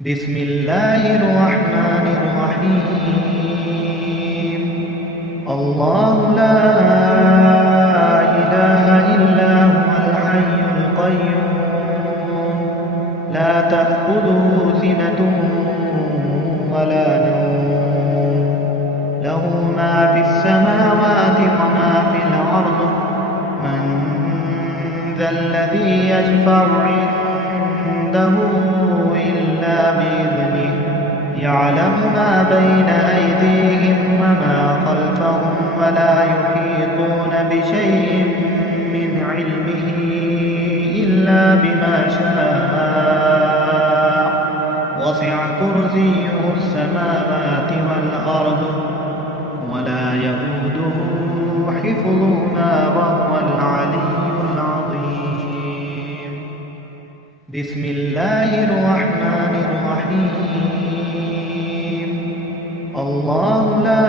بسم الله الرحمن الرحيم. الله لا إله إلا هو الحي القيوم لا تأخذه سنة ولا نوم له ما في السماوات وما في الأرض من ذا الذي يشفع عنده إلا بإذنه يعلم ما بين أيديهم وما خلفهم ولا يحيطون بشيء من علمه إلا بما شاء وسع كرسيه السماوات والأرض ولا يئوده حفظهما وهو العلي العظيم. بسم الله الرحمن الرحيم. الله لا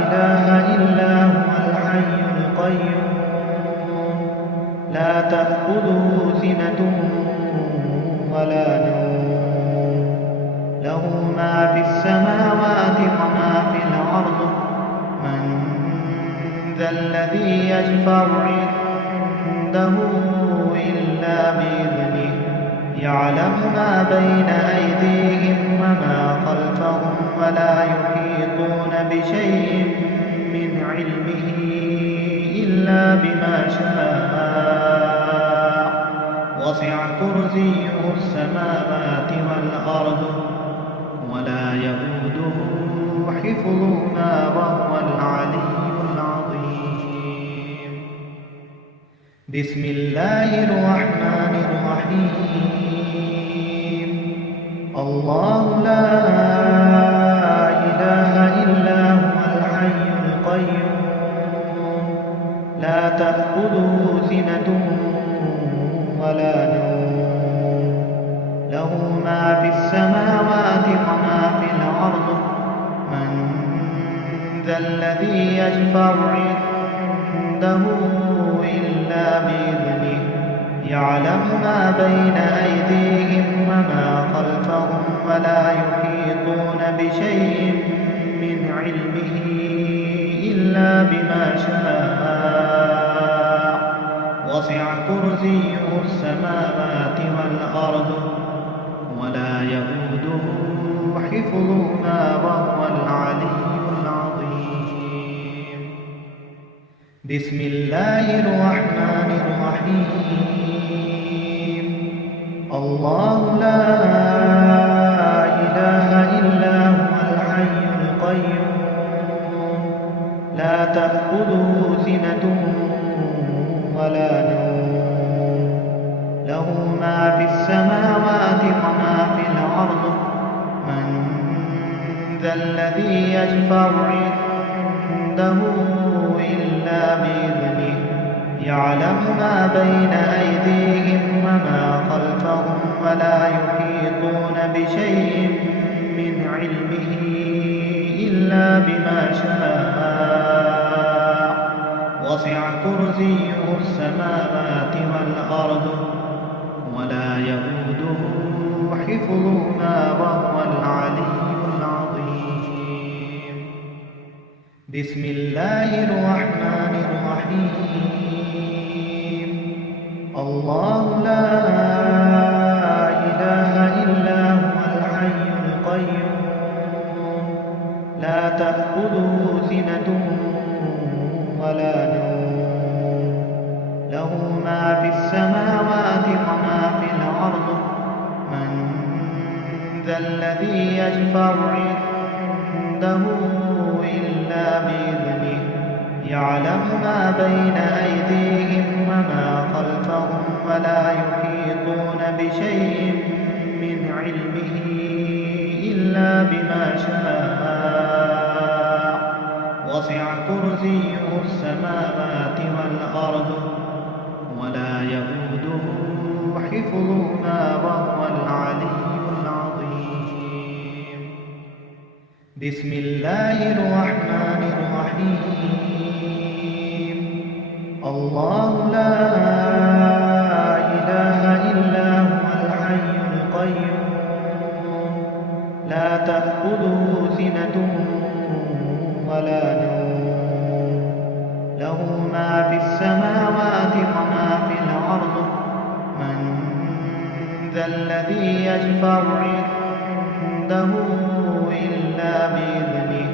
إله إلا هو الحي القيوم لا تأخذه سنة ولا نوم له ما في السماوات وما في الأرض من ذا الذي يشفع عنده إلا بإذنه يعلم ما بين أيديهم وما خلفهم ولا يحيطون بشيء من علمه إلا بما شاء وسع كرسيه السماوات والأرض ولا يئوده حفظهما وهو العلي العظيم. بسم الله الرحمن الرحيم. الله لا إله إلا هو الحي القيوم لا تأخذه سنة ولا نوم له ما في السماوات وما في الأرض من ذا الذي يشفع عنده إلا بإذنه يعلم ما بين أيديهم وما خلفهم ولا يحيطون بشيء من علمه إلا بما شاء وسع كرسيه السماوات والأرض ولا يئوده حفظهما وهو العلي العظيم. بسم الله الرحمن الرحيم. الله لا إله إلا هو الحي القيوم لا تأخذه سنة ولا نوم له ما في السماوات وما في الأرض من ذا الذي يشفع عنده إلا بإذنه يعلم ما بين أيديهم وما خلفهم ولا يحيطون بشيء من علمه إلا بما شاء وسع كرسيه السماوات والأرض ولا يئوده حفظهما وهو العلي العظيم. بسم الله الرحمن الرحيم. الله لا إله إلا هو الحي القيوم لا تأخذه سنة ولا نوم له ما في السماوات وما في الأرض من ذا الذي يشفع عنده إلا بإذنه يعلم ما بين أيديهم وما خلفهم ولا يحيطون بشيء من علمه إلا بما شاء وسع كرسيه السماوات والأرض ولا يئوده حفظهما وهو العلي العظيم. بسم الله الرحمن الرحيم. الله لا إله إلا هو الحي القيوم لا تأخذه سنة ولا نوم له ما في السماوات وما في الأرض من ذا الذي يشفع عنده إلا بإذنه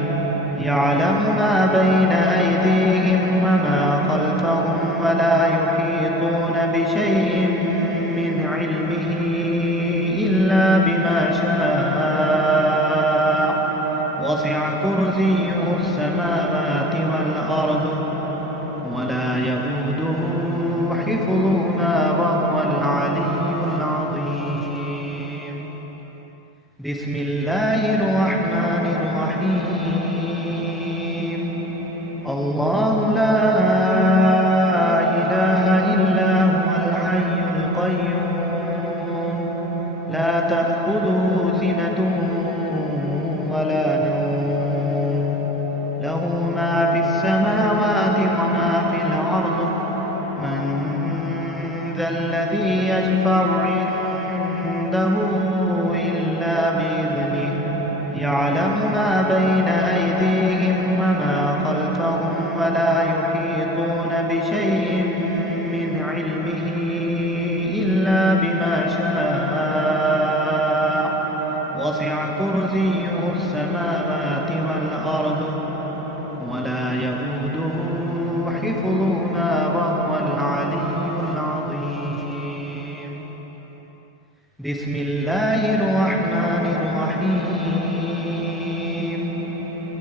يعلم ما بين أيديهم وما خلفهم ولا يحيطون بشيء من علمه إلا بما شاء وسع كرسيه السماوات والأرض ولا يئوده حفظهما وهو العلي العظيم بسم الله الرحمن الرحيم الله لا إله إلا هو الحي القيوم لا تأخذه سنة ولا نوم له ما في السماوات وما في الأرض من ذا الذي يشفع عنده إلا بإذنه يعلم ما بين أيديهم وما خلفهم ولا يحيطون بشيء من علمه إلا بما شاء وسع كرسيه السماوات والأرض ولا يئوده حفظهما وهو العلي العظيم بسم الله الرحمن الرحيم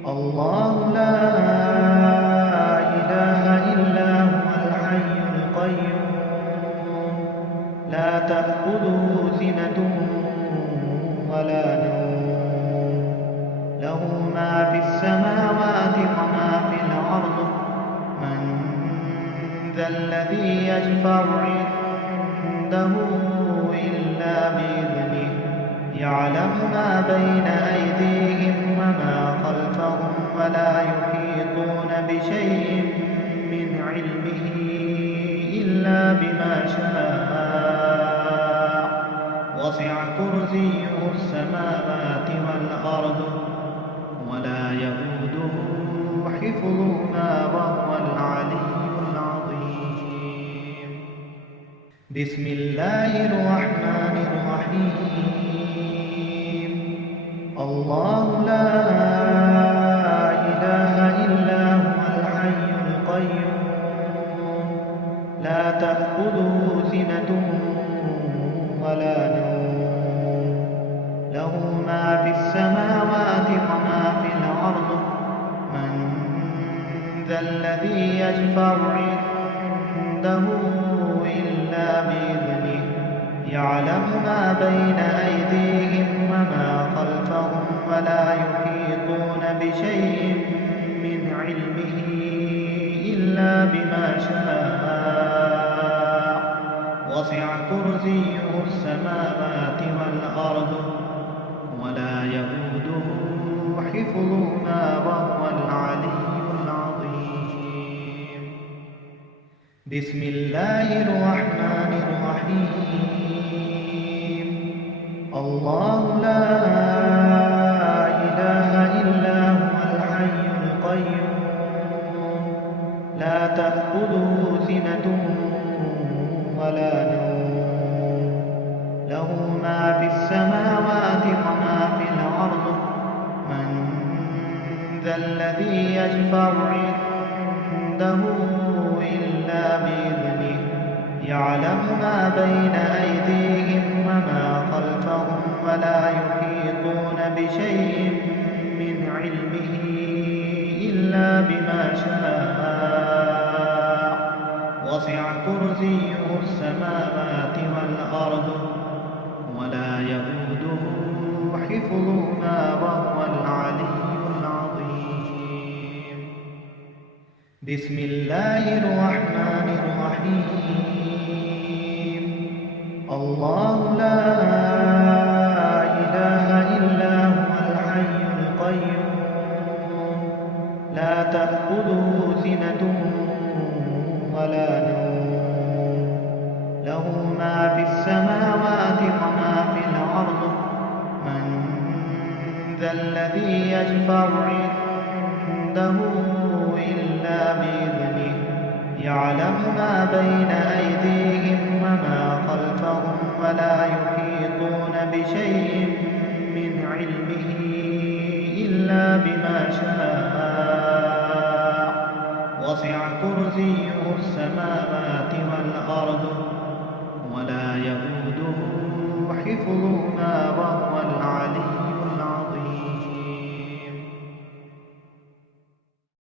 الله لا إله إلا هو الحي القيوم لا تأخذه سنة ولا نوم له ما في السماوات وما في الأرض من ذا الذي يشفع عنده إلا بإذنه يعلم ما بين أيديهم وما خلفهم ولا يحيطون بشيء من علمه إلا بما شاء وسع كرسيه السماوات والأرض ولا يئوده حفظهما وهو العلي العظيم بسم الله الرحمن الرحيم الله لا إله إلا هو الحي القيوم لا تأخذه سنة ولا نوم له ما في السماوات وما في الأرض من ذا الذي يشفع عنده إلا بإذنه يعلم ما بين أيديهم وما خلفهم ولا يحيطون بشيء من علمه إلا بما شاء وسع كرسيه السماوات والأرض ولا يئوده حفظهما وهو العلي العظيم بسم الله الرحمن الرحيم الله لا إله إلا هو الحي القيوم لا تأخذه سنة ولا نوم له ما في السماوات وما في الأرض من ذا الذي يشفع عنده إلا بإذنه يعلم ما بين أيديهم وما خلفهم ولا يحيطون بشيء من علمه إلا بما شاء وسع كرسيه السماوات والأرض ولا يئوده حفظهما وهو العلي العظيم بسم الله الرحمن الرحيم الله لا إله إلا هو الحي القيوم لا تأخذه سنة ولا نوم له ما في السماوات وما في الأرض من ذا الذي يشفع عنده إلا بإذنه يعلم ما بين أيديهم وما خلفهم ولا يحيطون بشيء من علمه إلا بما شاء وسع كرسيه السماوات والأرض